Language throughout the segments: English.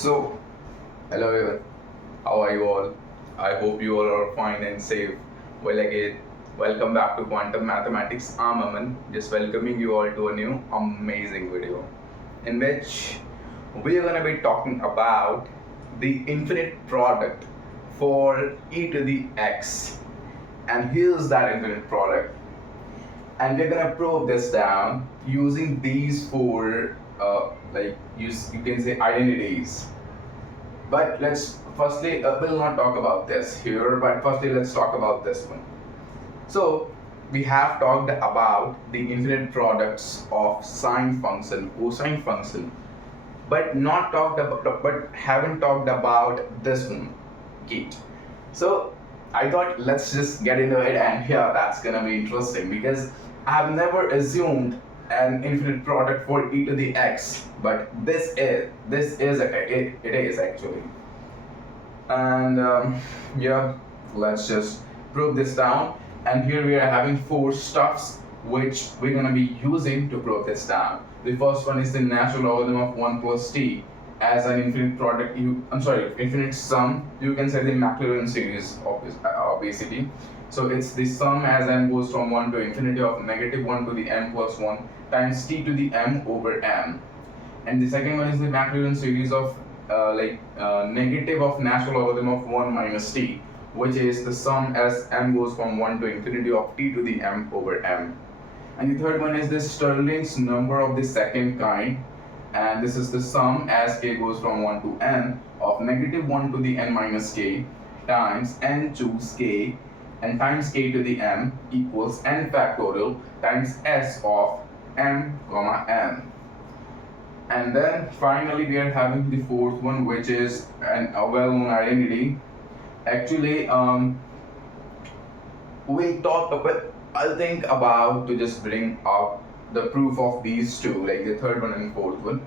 So, hello everyone. How are you all? I hope you all are fine and safe. Well, again, welcome back to Quantum Mathematics. I'm Aman, just welcoming you all to a new amazing video in which we are going to be talking about the infinite product for e to the x. And here's that infinite product. And we're gonna prove this down using these four, you can say identities. But let's firstly, we'll not talk about this here, but firstly, let's talk about this one. So, we have talked about the infinite products of sine function, cosine function, but not talked about, but haven't talked about this one, gate. So, I thought let's just get into it, and yeah, that's gonna be interesting because I've never assumed an infinite product for e to the x, but it is actually. And yeah, let's just prove this down. And here we are having four stuffs which we're gonna be using to prove this down. The first one is the natural logarithm of 1 plus t as an infinite product. Infinite sum. You can say the Maclaurin series, obviously. So it's the sum as n goes from 1 to infinity of negative 1 to the n plus 1 times t to the m over m. And the second one is the Maclaurin series of negative of natural logarithm of 1 minus t, which is the sum as m goes from 1 to infinity of t to the m over m. And the third one is the Stirling's number of the second kind, and this is the sum as k goes from 1 to n of negative 1 to the n minus k times n choose k and times k to the m equals n factorial times s of m comma n. And then finally we are having the fourth one, which is a well-known identity. Actually, we'll talk about, I'll think about to just bring up the proof of these two, like the third one and fourth one.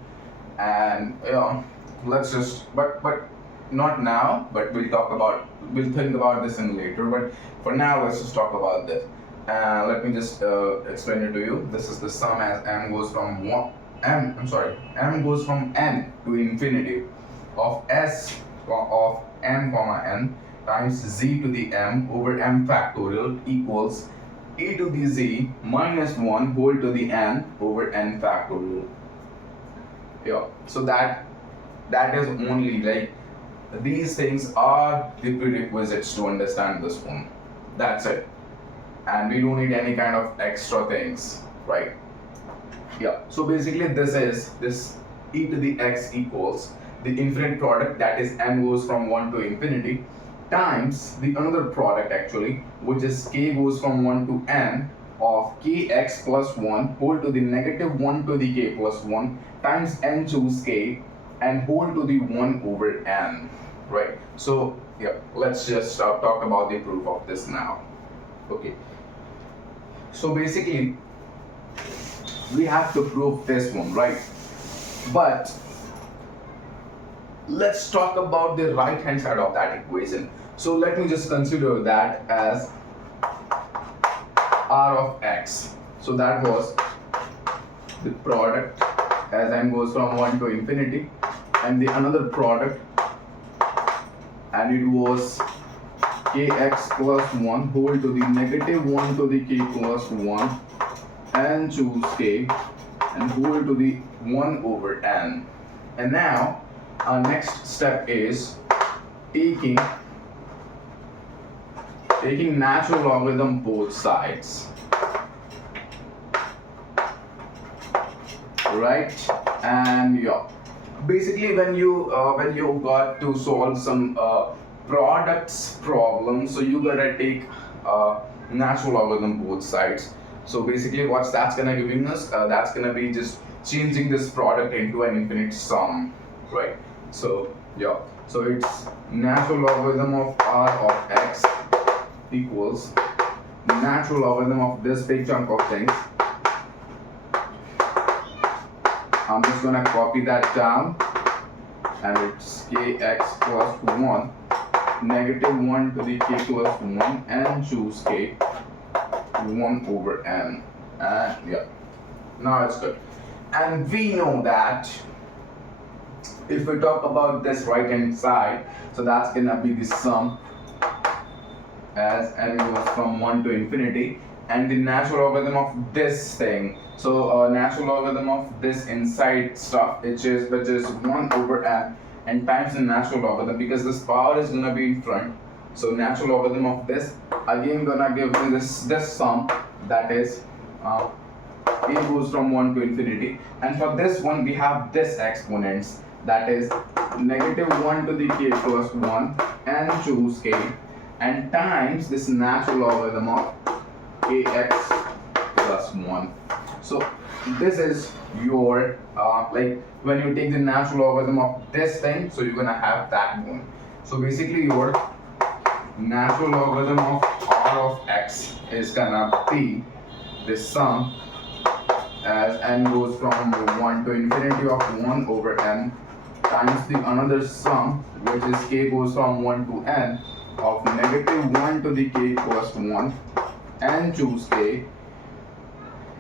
And yeah, let's just, but not now, but we'll think about this in later. But for now, let's just talk about this. Let me just explain it to you. This is the sum as m goes from m goes from n to infinity of s of m comma n times z to the m over m factorial equals e to the z minus 1 whole to the n over n factorial. Yeah, so that is only like these things are the prerequisites to understand this one. That's it, and we don't need any kind of extra things, right? Yeah, so basically this e to the x equals the infinite product, that is n goes from 1 to infinity, times the another product actually, which is k goes from 1 to n of kx plus 1 whole to the negative 1 to the k plus 1 times n choose k and whole to the 1 over n, right? So yeah, let's just talk about the proof of this now. Okay, so basically we have to prove this one, right? But let's talk about the right hand side of that equation. So let me just consider that as r of x. So that was the product as n goes from 1 to infinity, and the another product, and it was kx plus 1 whole to the negative 1 to the k plus 1 and choose k and whole to the 1 over n. And now our next step is taking natural logarithm both sides, right? And yeah, basically when you got to solve some products problem, so you gotta take natural logarithm both sides. So basically what's that's gonna giving us, that's gonna be just changing this product into an infinite sum, right? So yeah, so it's natural logarithm of r of x equals natural logarithm of this big chunk of things. I'm just gonna copy that down, and it's kx plus 1 negative 1 to the k plus 1 and choose k 1 over n. And yeah, now it's good. And we know that If we talk about this right hand side, so that's gonna be the sum as n goes from 1 to infinity, and the natural logarithm of this thing. So natural logarithm of this inside stuff, which is 1 over m, and times the natural logarithm, because this power is gonna be in front. So natural logarithm of this again gonna give me this sum, that is a goes from 1 to infinity, and for this one we have this exponents, that is negative 1 to the k plus 1 and choose k, and times this natural logarithm of kx plus 1. So this is your like when you take the natural logarithm of this thing, so you're gonna have that one. So basically your natural logarithm of r of x is gonna be this sum as n goes from 1 to infinity of 1 over n times the another sum, which is k goes from 1 to n of negative 1 to the k plus 1 and choose k,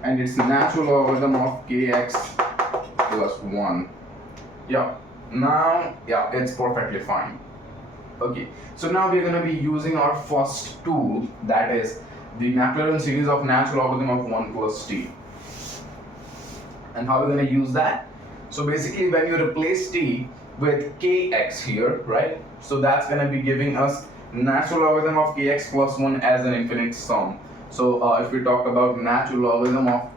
and its natural logarithm of kx plus 1. Yeah, now, yeah, it's perfectly fine. Okay, so now we're going to be using our first tool, that is the Maclaurin series of natural logarithm of 1 plus t. And how are we going to use that? So basically when you replace t with kx here, right? So that's going to be giving us natural logarithm of kx plus 1 as an infinite sum. So if we talk about natural logarithm of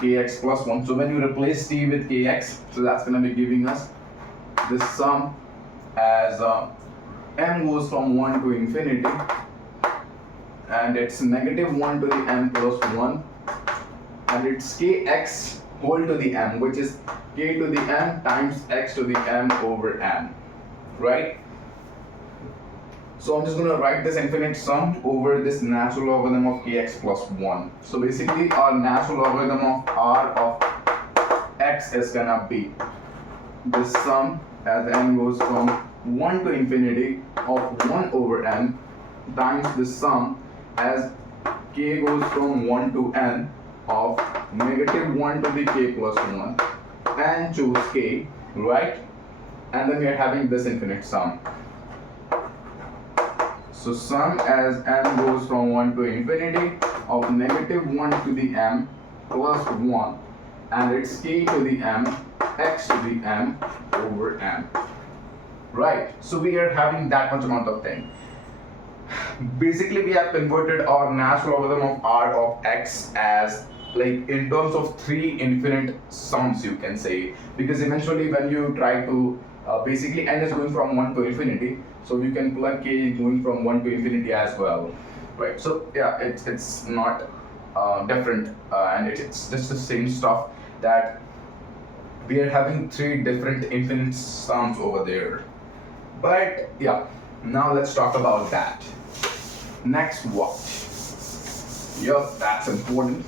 kx plus 1, so when you replace t with kx, so that's going to be giving us this sum as m goes from 1 to infinity, and it's negative 1 to the m plus 1, and it's kx whole to the m, which is k to the m times x to the m over m, right? So I'm just going to write this infinite sum over this natural logarithm of kx plus 1. So basically our natural logarithm of r of x is going to be this sum as n goes from 1 to infinity of 1 over n times the sum as k goes from 1 to n of negative 1 to the k plus 1 and choose k, right? And then we are having this infinite sum. So sum as n goes from 1 to infinity of negative 1 to the m plus 1, and it's k to the m x to the m over m. Right, so we are having that much amount of thing. Basically we have converted our natural logarithm of r of x as like in terms of 3 infinite sums, you can say, because eventually when you try to basically n is going from 1 to infinity, so you can plug k going from 1 to infinity as well, right? So yeah, it's not different, and it's just the same stuff, that we are having 3 different infinite sums over there. But yeah, now let's talk about that. Next, what? Yup, that's important.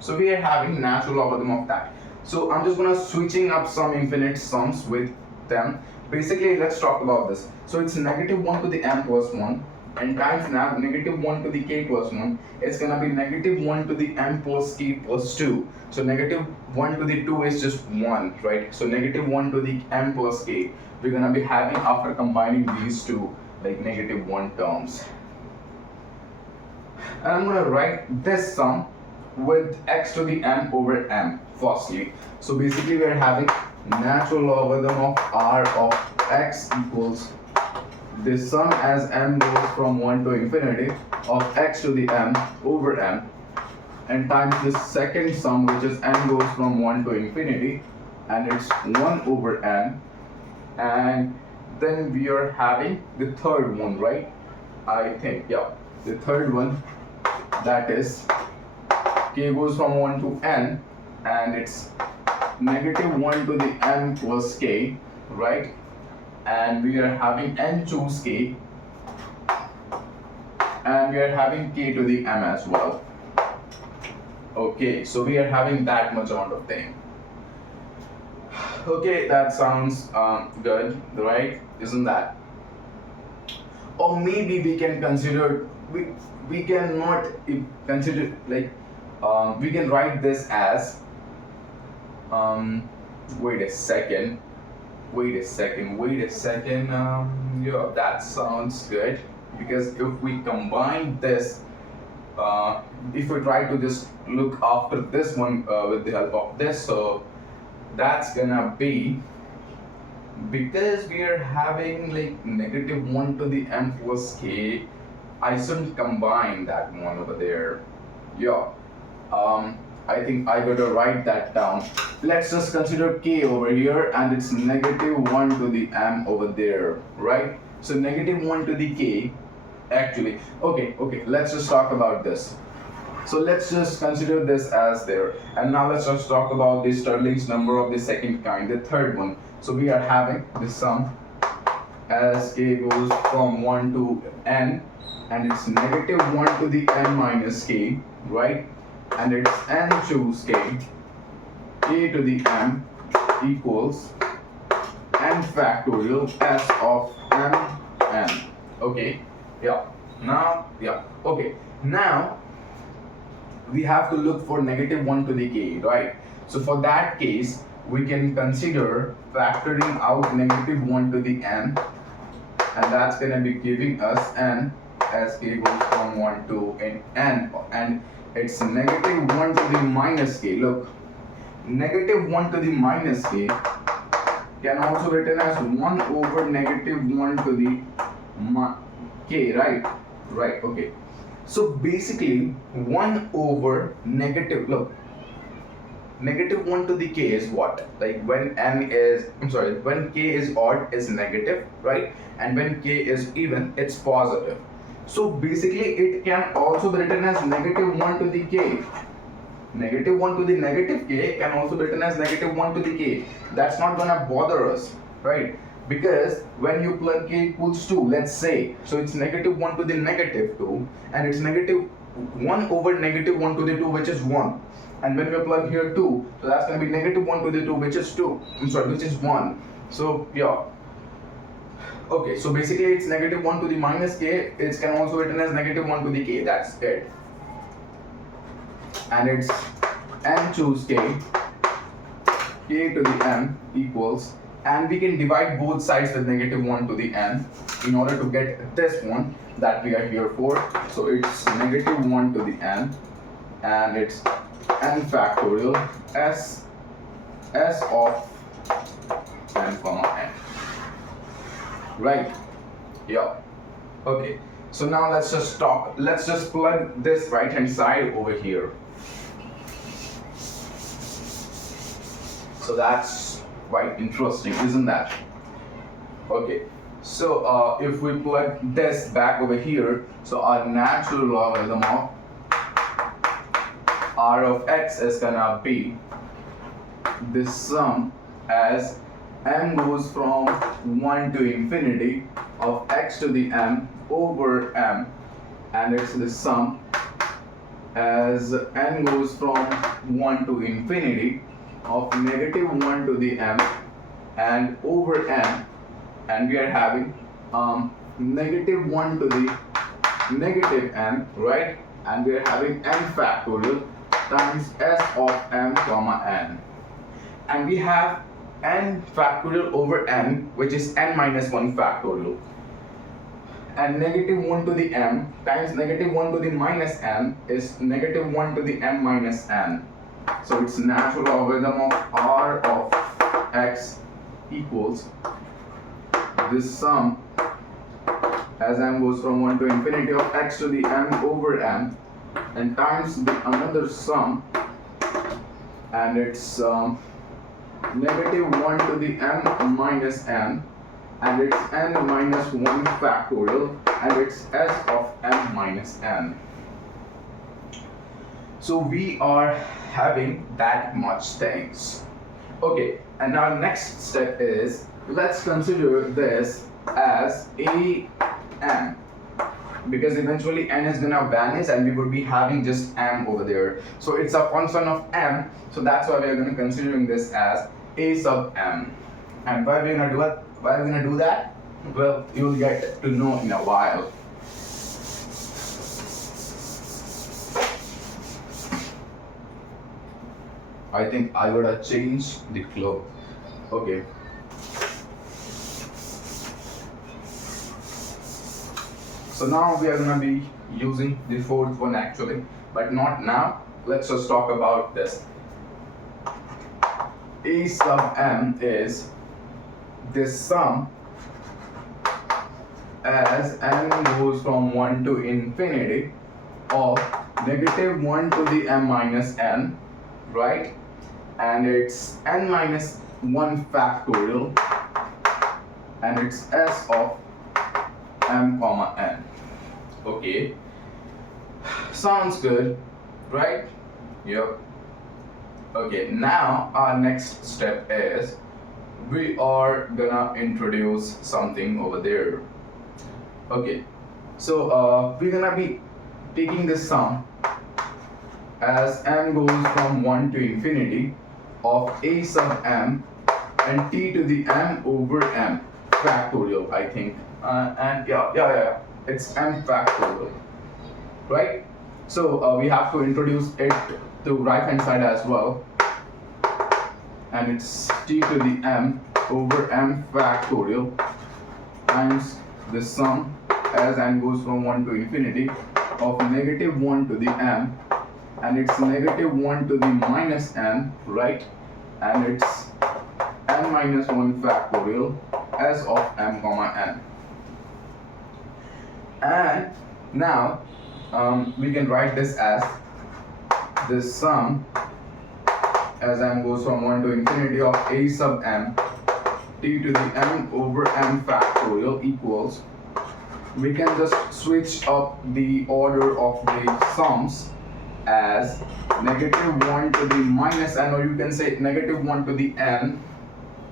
So we are having natural logarithm of that. So I'm just gonna switching up some infinite sums with them. Basically, let's talk about this. So it's negative 1 to the m plus 1, and times now negative 1 to the k plus 1. It's gonna be negative 1 to the m plus k plus 2. So negative 1 to the 2 is just 1, right? So negative 1 to the m plus k. We're gonna be having after combining these two, like negative 1 terms. And I'm gonna write this sum with x to the m over m firstly. So basically we're having natural logarithm of r of x equals this sum as m goes from 1 to infinity of x to the m over m, and times the second sum, which is n goes from 1 to infinity, and it's 1 over n, and then we are having the third one, right? I think, yeah, the third one, that is k goes from 1 to n, and it's negative 1 to the m plus k, right? And we are having n choose k, and we are having k to the m as well. Okay, so we are having that much amount of thing. Okay, that sounds good, right? Isn't that? Or maybe we can consider, we cannot consider, like we can write this as Um, wait a second. Wait a second. Wait a second. Yeah, that sounds good. Because if we combine this, if we try to just look after this one with the help of this, so that's gonna be, because we are having like negative 1 to the m plus k, I shouldn't combine that one over there. Yeah. I think I gotta write that down. Let's just consider k over here and it's negative 1 to the m over there, right? So negative 1 to the k, actually, okay, let's just talk about this. So let's just consider this as there. And now let's just talk about the Stirling's number of the second kind, the third one. So we are having the sum as k goes from 1 to n, and it's negative 1 to the n minus k, right? And it's n choose k to the m equals n factorial s of m n. Okay, now we have to look for negative 1 to the k, right? So for that case, we can consider factoring out negative 1 to the n, and that's going to be giving us n as k goes from 1 to n, and it's negative 1 to the minus k. Look, negative 1 to the minus k can also be written as 1 over negative 1 to the k, right? Right, okay. So basically, 1 over negative, look, negative 1 to the k is what? Like when when k is odd, is negative, right? And when k is even, it's positive. So basically, it can also be written as negative 1 to the k. Negative 1 to the negative k can also be written as negative 1 to the k. That's not gonna bother us, right? Because when you plug k equals 2, let's say, so it's negative 1 to the negative 2, and it's negative 1 over negative 1 to the 2, which is 1. And when we plug here 2, so that's going to be negative 1 to the 2, which is 2. Which is 1. So, yeah. Okay, so basically it's negative 1 to the minus k. It can also be written as negative 1 to the k. That's it. And it's n choose k to the m equals, and we can divide both sides with negative 1 to the n in order to get this one that we are here for. So it's negative 1 to the n, and it's n factorial s of n comma n. Right? Yeah. Okay. So now let's just plug this right hand side over here. So that's quite interesting, isn't that? Okay. So if we plug this back over here, so our natural logarithm of r of x is gonna be this sum as m goes from 1 to infinity of x to the m over m, and it's the sum as n goes from 1 to infinity of negative 1 to the m and over m, and we are having negative 1 to the negative m, right? And we are having n factorial times s of m comma n, and we have n factorial over n, which is n minus 1 factorial, and negative 1 to the m times negative 1 to the minus n is negative 1 to the m minus n. So it's natural logarithm of r of x equals this sum as m goes from 1 to infinity of x to the m over m, and times the another sum, and it's negative 1 to the m minus n, and it's n minus 1 factorial, and it's s of m minus n. So we are having that much things. Okay, and our next step is, let's consider this as a m, because eventually n is gonna vanish and we would be having just m over there. So it's a function of m, so that's why we are gonna considering this as a sub m. And why are we gonna do it? Why are we gonna do that? Well, you'll get to know in a while. I think I gotta change the cloth. Okay. So now we are gonna be using the fourth one actually, but not now. Let's just talk about this. A sub m is this sum as n goes from 1 to infinity of negative 1 to the m minus n, right? And it's n minus 1 factorial, and it's s of m comma n. Okay, sounds good, right? Yep. Okay, now our next step is we are gonna introduce something over there. Okay, so we're gonna be taking this sum as m goes from 1 to infinity of a sub m and t to the m over m factorial, I think. And yeah, it's m factorial, right? So we have to introduce it to right hand side as well, and it's t to the m over m factorial times the sum as n goes from 1 to infinity of negative 1 to the m, and it's negative 1 to the minus n, right? And it's n minus 1 factorial s of m comma n. And now we can write this as this sum as m goes from 1 to infinity of a sub m t to the m over m factorial equals, we can just switch up the order of the sums as negative 1 to the minus n, or you can say negative 1 to the n,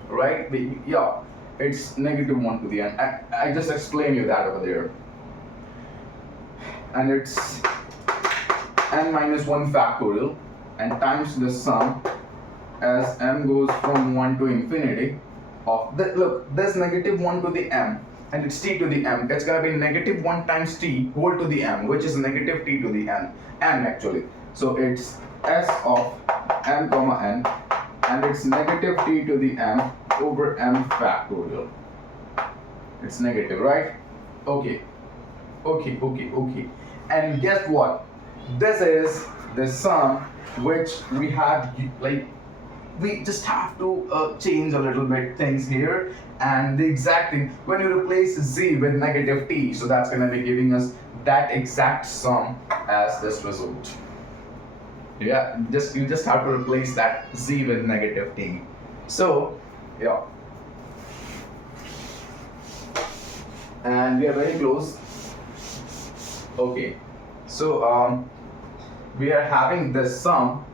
right? Yeah, it's negative 1 to the n. I just explained you that over there. And it's n minus 1 factorial and times the sum as m goes from 1 to infinity of the, look, there's negative 1 to the m and it's t to the m. It's gonna be negative 1 times t whole to the m, which is negative t to the n actually. So it's s of m comma n, and it's negative t to the m over m factorial. It's negative, right? Okay. And guess what? This is the sum which we have, like, we just have to change a little bit things here, and the exact thing when you replace z with negative t, so that's going to be giving us that exact sum as this result. Yeah, you just have to replace that z with negative t. So yeah, and we are very close. Okay, so we are having this sum.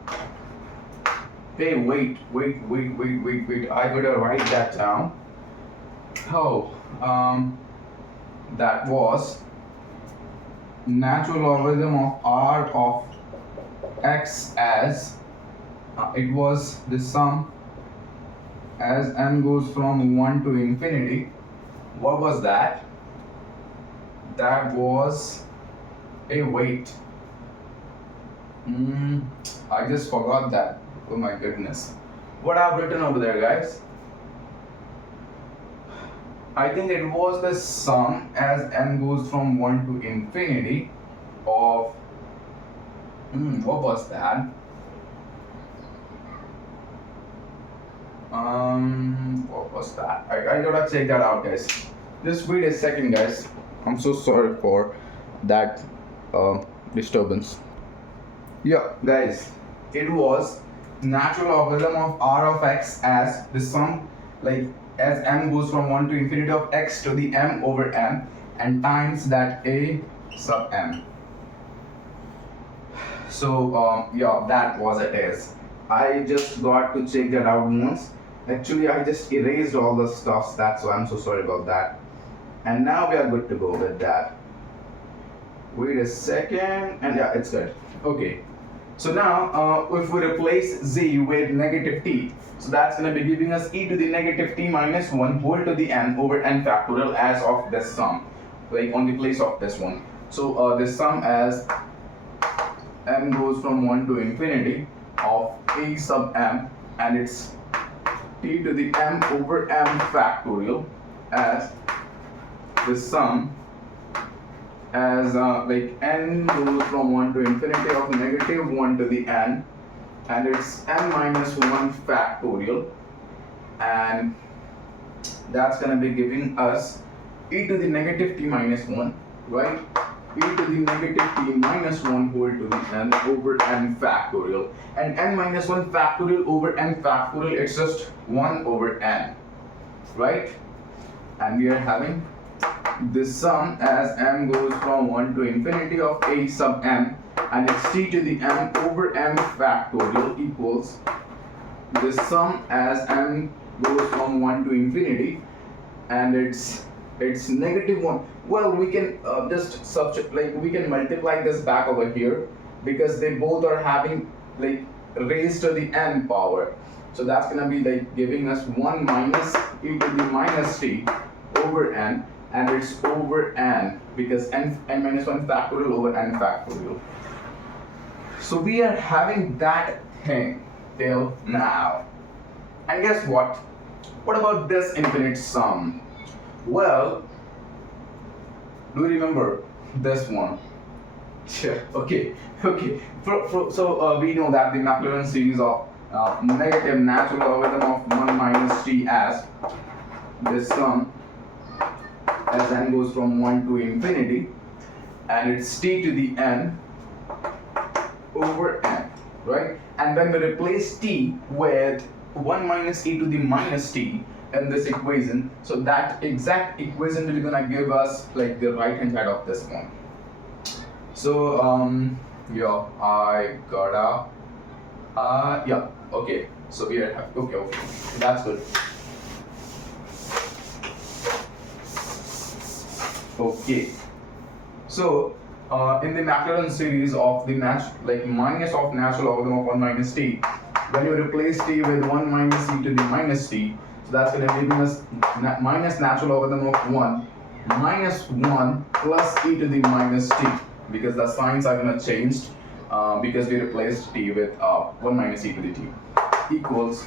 Hey, wait, I gotta write that down. Oh, that was natural logarithm of r of x as, it was the sum as n goes from 1 to infinity. What was that? That was, hey, wait. I just forgot that. Oh my goodness. What I've written over there, guys? I think it was the sum as n goes from 1 to infinity of, what was that? What was that? I gotta check that out, guys. Just wait a second, guys. I'm so sorry for that disturbance. Yeah, guys, it was natural logarithm of r of x as the sum, like, as m goes from 1 to infinity of x to the m over m, and times that a sub m. So yeah, that was it is. I just got to check that out once. Actually, I just erased all the stuff, that's why I'm so sorry about that. And now we are good to go with that. Wait a second, and yeah, it's good. Okay. So now, if we replace z with negative t, so that's going to be giving us e to the negative t minus 1 whole to the n over n factorial as of this sum, like on the place of this one. So this sum as m goes from 1 to infinity of a sub m, and it's t to the m over m factorial as the sum as like n goes from 1 to infinity of negative 1 to the n, and it's n minus 1 factorial, and that's going to be giving us e to the negative t minus 1, right? E to the negative t minus 1 whole to the n over n factorial, and n minus 1 factorial over n factorial, it's just 1 over n, right? And we are having this sum as m goes from 1 to infinity of a sub m, and it's t to the m over m factorial equals this sum as m goes from 1 to infinity, and it's negative 1. Well, we can just subtract, like we can multiply this back over here because they both are having like raised to the n power. So that's gonna be like giving us 1 minus e to the minus t over n, and it's over n because n minus 1 factorial over n factorial. So we are having that thing till now. And guess what? What about this infinite sum? Well, do you remember this one? Yeah, okay. So we know that the Maclaurin series of negative natural logarithm of 1 minus t as this sum as n goes from 1 to infinity, and it's t to the n over n, right? And when we replace t with 1 minus e to the minus t in this equation, so that exact equation will gonna give us like the right hand side of this one. So yeah, I gotta yeah, okay, so we are okay, that's good. Okay, so in the Maclaurin series of the minus of natural logarithm of 1 minus t, when you replace t with 1 minus e to the minus t, so that's going to give us minus natural logarithm of 1 minus 1 plus e to the minus t, because the signs are going to change because we replaced t with 1 minus e to the t, equals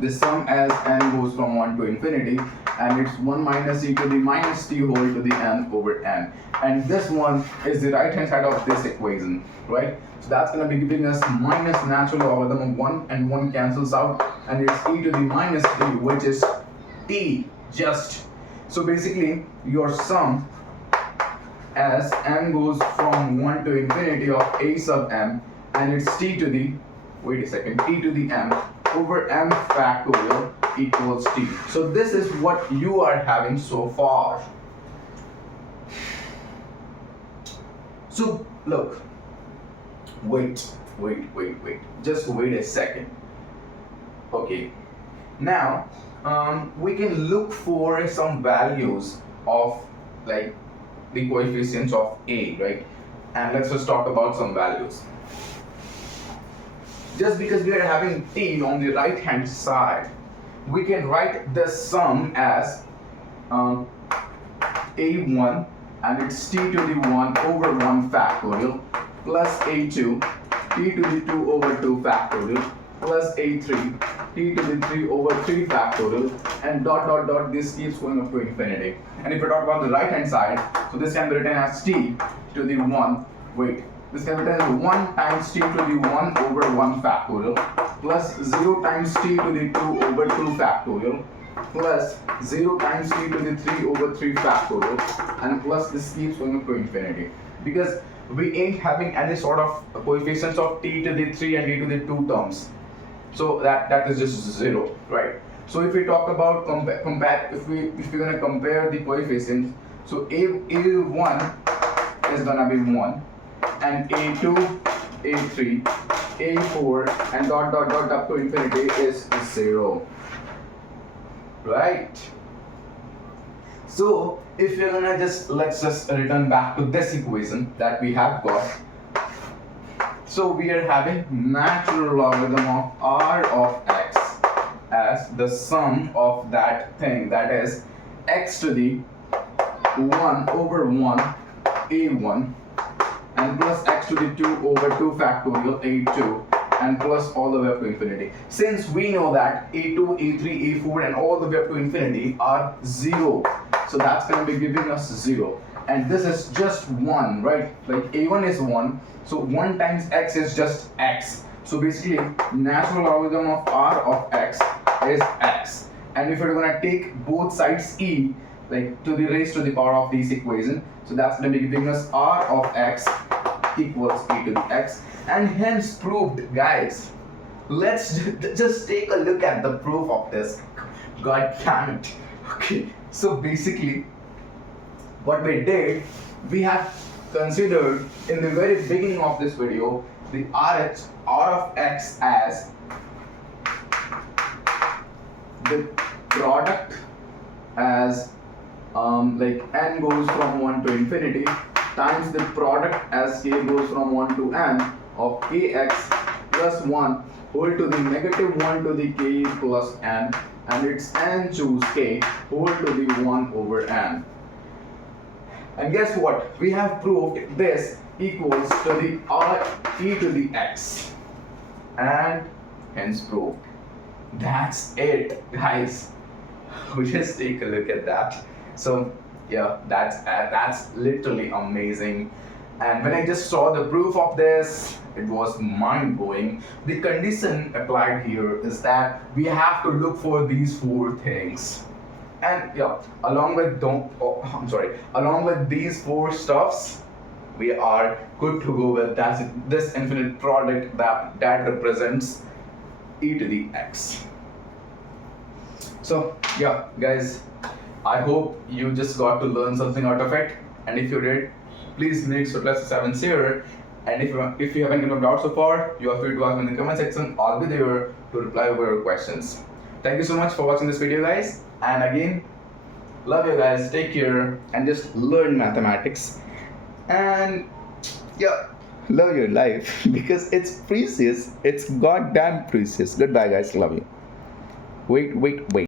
the sum as n goes from 1 to infinity, and it's 1 minus e to the minus t whole to the n over n. And this one is the right hand side of this equation, right? So that's going to be giving us minus natural logarithm of 1, and 1 cancels out, and it's e to the minus t, which is t just. So basically your sum as n goes from 1 to infinity of a sub m, and it's t to the, wait a second, t to the m over m factorial equals t. So this is what you are having so far. So look, wait, just wait a second. Okay, now we can look for some values of like the coefficients of a, right? And let's just talk about some values. Just because we are having t on the right hand side, we can write the sum as a1, and it's t to the 1 over 1 factorial, plus a2, t to the 2 over 2 factorial, plus a3, t to the 3 over 3 factorial, and dot, this keeps going up to infinity. And if we talk about the right hand side, so this can be written as t to the 1, this can be written as 1 times t to the 1 over 1 factorial, plus 0 times t to the 2 over 2 factorial, plus 0 times t to the 3 over 3 factorial, and plus this keeps going up to infinity. Because we ain't having any sort of coefficients of t to the 3 and t to the 2 terms. So that is just 0, right? So if we talk about if we're gonna compare the coefficients, so a1 is gonna be 1, and a2, a3, a4, and dot up to infinity is 0, right? So if you're gonna let's just return back to this equation that we have got. So we are having natural logarithm of r of x as the sum of that thing, that is x to the 1 over 1 a1, and plus x to the 2 over 2 factorial a2, and plus all the way up to infinity. Since we know that a2, a3, a4 and all the way up to infinity are 0, so that's going to be giving us 0. And this is just 1, right? Like a1 is 1, so 1 times x is just x. So basically, natural logarithm of r of x is x. And if you're going to take both sides e, like to the raised to the power of this equation, so that's going to be giving us r of x equals e to the x, and hence proved, guys. Let's just take a look at the proof of this. God damn it. Okay, so basically what we did, we have considered in the very beginning of this video the r of x as the product as like n goes from 1 to infinity times the product as k goes from 1 to n of kx plus 1 whole to the negative 1 to the k plus n, and it's n choose k whole to the 1 over n. And guess what? We have proved this equals to the r e to the x, and hence proved. That's it, guys. We just take a look at that. So yeah, that's literally amazing. And when I just saw the proof of this, it was mind-blowing. The condition applied here is that we have to look for these 4 things. And yeah, along with along with these 4 stuffs, we are good to go with this infinite product that represents e to the x. So yeah, guys, I hope you just got to learn something out of it. And if you did, please make sure to let us have share. And if you haven't gotten out so far, you are free to ask me in the comment section. I'll be there to reply over your questions. Thank you so much for watching this video, guys. And again, love you guys. Take care and just learn mathematics. And yeah, love your life because it's precious. It's goddamn precious. Goodbye, guys. Love you. Wait.